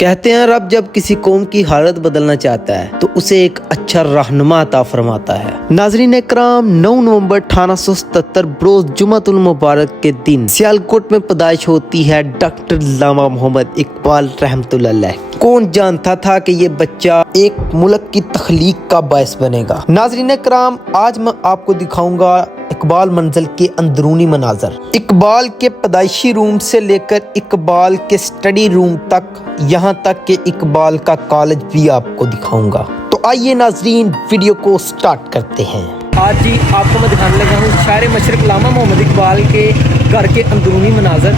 कहते हैं रब जब किसी कौम की हालत बदलना चाहता है तो उसे एक अच्छा रहनुमा अता फरमाता है। नाज़रीन इकराम, 9 नवंबर 1877 बरोज जुमातुल मुबारक के दिन सियालकोट में पैदाइश होती है डॉक्टर अल्लामा मोहम्मद इकबाल रहमतुल्लाह अलैह की। कौन जानता था कि ये बच्चा एक मुल्क की तख्लीक का बायस बनेगा। नाज़रीन इकराम, आज मैं आपको दिखाऊंगा इकबाल मंजिल के अंदरूनी मनाजर। इकबाल के पैदाइशी रूम से लेकर इकबाल के स्टडी रूम तक, यहाँ तक कि इकबाल का कॉलेज भी आपको दिखाऊंगा। तो आइए नाजरीन, वीडियो को स्टार्ट करते हैं। आज जी आपको मैं दिखाने लगा हूँ शायर मशरक अल्लामा मोहम्मद इकबाल के घर के अंदरूनी मनाजर।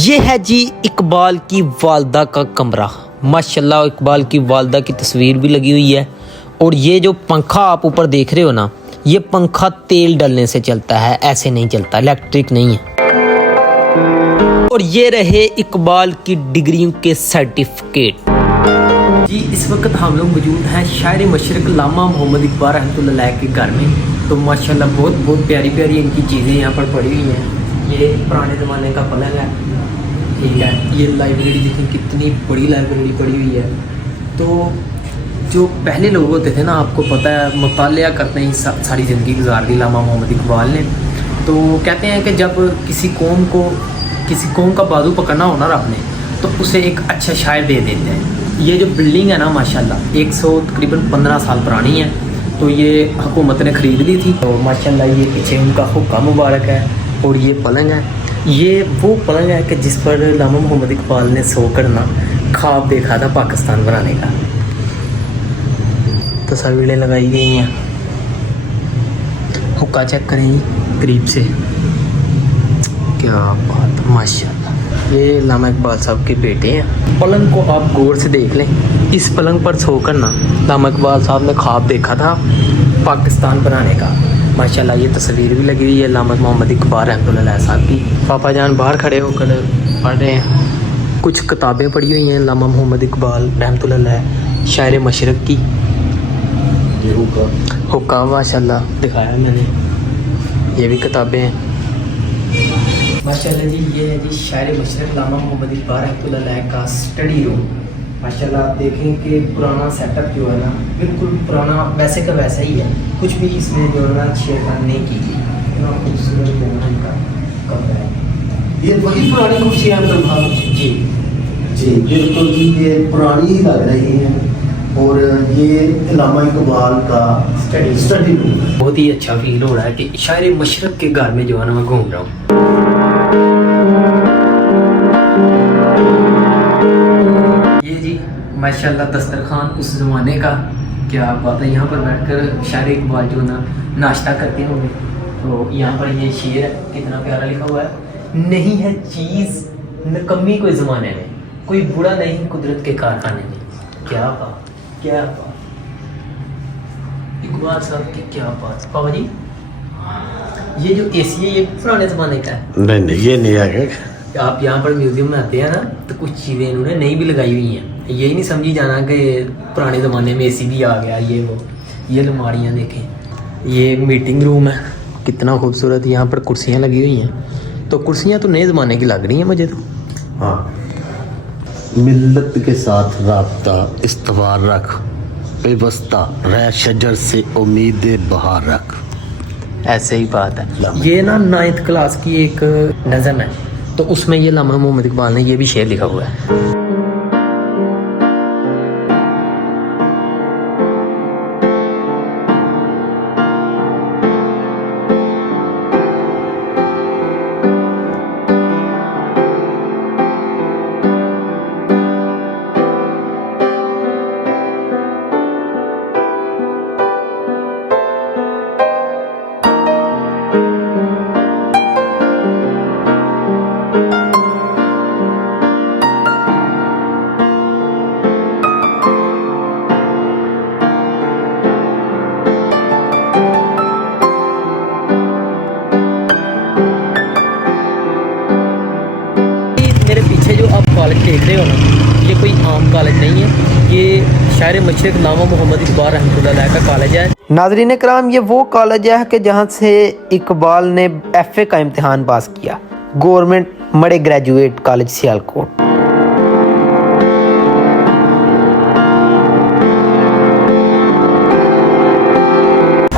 ये है जी इकबाल की वालदा का कमरा। माशाल्लाह इकबाल की वालदा की तस्वीर भी लगी हुई है। और ये जो पंखा आप ऊपर देख रहे हो ना, ये पंखा तेल डालने से चलता है, ऐसे नहीं चलता, इलेक्ट्रिक नहीं है। और ये रहे इकबाल की डिग्रियों के सर्टिफिकेट। जी इस वक्त हम लोग मौजूद हैं शायर मशरक अल्लामा मोहम्मद इकबाल रहमतुल्लाह अलैह के घर में। तो माशाल्लाह बहुत प्यारी प्यारी इनकी चीज़ें यहाँ पर पड़ी हुई हैं। ये पुराने ज़माने का पलंग है, ठीक है। ये लाइब्रेरी देखिए कितनी बड़ी लाइब्रेरी पड़ी हुई है। तो जो पहले लोग होते थे ना, आपको पता है, मुतालिया करते ही सारी ज़िंदगी गुजार दी अल्लामा मोहम्मद इकबाल ने। तो कहते हैं कि जब किसी कौम का बाजू पकड़ना हो ना रब ने, तो उसे एक अच्छा शायर दे देते हैं। ये जो बिल्डिंग है ना माशाल्लाह 100 तकरीबन 15 साल पुरानी है। तो ये हुकूमत ने ख़रीद ली थी। तो माशाल्लाह ये पीछे उनका हुक्का मुबारक है। और ये पलंग है, ये वो पलंग है कि जिस पर अल्लामा मोहम्मद इकबाल ने सोकर ना ख्वाब देखा था पाकिस्तान बनाने का। तस्वीरें लगाई गई हैं। हुक्का चेक करें करीब से, क्या बात, माशाल्लाह। ये अल्लामा इकबाल साहब के बेटे हैं। पलंग को आप गौर से देख लें। इस पलंग पर सोकर ना अल्लामा इकबाल साहब ने ख्वाब देखा था पाकिस्तान बनाने का। माशाल्लाह ये तस्वीर भी लगी हुई है अल्लामा मोहम्मद इकबाल रहमतुल्लाह अलैह साहब की। पापा जान बाहर खड़े होकर पढ़ रहे हैं। कुछ किताबें पढ़ी हुई हैं अल्लामा मोहम्मद इकबाल रहमतुल्लाह अलैह शायर मशरक की। हुक्का माशाल्लाह दिखाया मैंने, ये भी किताबें हैं माशाल्लाह जी। ये है जी शायर मशरक अल्लामा मोहम्मद इकबाल रहमतुल्लाह अलैह का स्टडी रूम। माशाल्लाह आप देखें कि पुराना सेटअप जो है ना, बिल्कुल पुराना वैसे का वैसा ही है। कुछ भी इसमें जो है ना छेड़खानी नहीं की गई। इतना खूबसूरत जो है इनका कमरा है। ये वही पुरानी कुर्सी है जी जी बिल्कुल जी, ये पुरानी ही लग रही है। और ये अल्लामा इकबाल का स्टडी रूम। बहुत ही अच्छा फील हो रहा है कि शायर मशरक के घर में जो है ना मैं घूम रहा हूँ। ये जी माशाल्लाह दस्तरखान उस ज़माने का, क्या बात है। यहाँ पर बैठकर शायर इकबाल जो ना नाश्ता करते होंगे। तो यहाँ पर ये शेर है, कितना प्यारा लिखा हुआ है। नहीं है चीज़ नकम्मी कोई ज़माने में, कोई बुरा नहीं कुदरत के कारखाने में। क्या बात, क्या बात, इकबाल साहब की क्या बात। पापा जी ये जो एसी है ये पुराने ज़माने का है? नहीं ये नहीं है। आप यहाँ पर म्यूजियम में आते हैं ना, तो कुछ चीज़ें इन्होंने नई भी लगाई हुई हैं। यही नहीं समझी जाना कि पुराने ज़माने में एसी भी आ गया। ये वो, ये अलमारियाँ देखें। ये मीटिंग रूम है, कितना खूबसूरत। यहाँ पर कुर्सियाँ लगी हुई हैं। तो कुर्सियाँ तो नए ज़माने की लग रही हैं मुझे तो। हाँ, मिल्लत के साथ राब्ता इस्तवार रख, बेबस्ता रह शजर से उम्मीद बहार रख। ऐसे ही बात है। ये ना 9th क्लास की एक नज़म है, तो उसमें ये अल्लामा मोहम्मद इकबाल ने ये भी शेर लिखा हुआ है। कॉलेज देख रहे हो ना, ये कोई आम कॉलेज नहीं है, ये शायर मशरक अल्लामा मोहम्मद इकबाल रहमतुल्लाह अलैह का कॉलेज है। नाज़रीन कराम, ये वो कॉलेज है कि जहाँ से इकबाल ने FA का इम्तिहान पास किया। Government Murray graduate college Sialkot.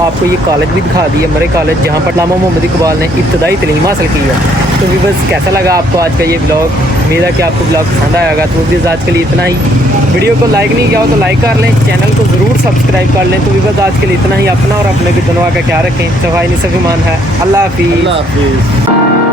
आपको ये कॉलेज भी दिखा दिया, मरे कॉलेज, जहाँ पर अल्लामा मोहम्मद इकबाल ने इब्तदाई तलीम हासिल की है। तो भी बस कैसा लगा आपको आज का ये ब्लॉग? उम्मीद है कि आपको ब्लॉग पसंद आएगा। तो भी आज के लिए इतना ही। वीडियो को लाइक नहीं किया हो तो लाइक कर लें, चैनल को ज़रूर सब्सक्राइब कर लें। तो भी बस आज के लिए इतना ही। अपना और अपने की दुआ का ख्याल रखें। सफाई नहीं सफीमान है। अल्लाह हाफिज़। अल्लाह हाफिज़।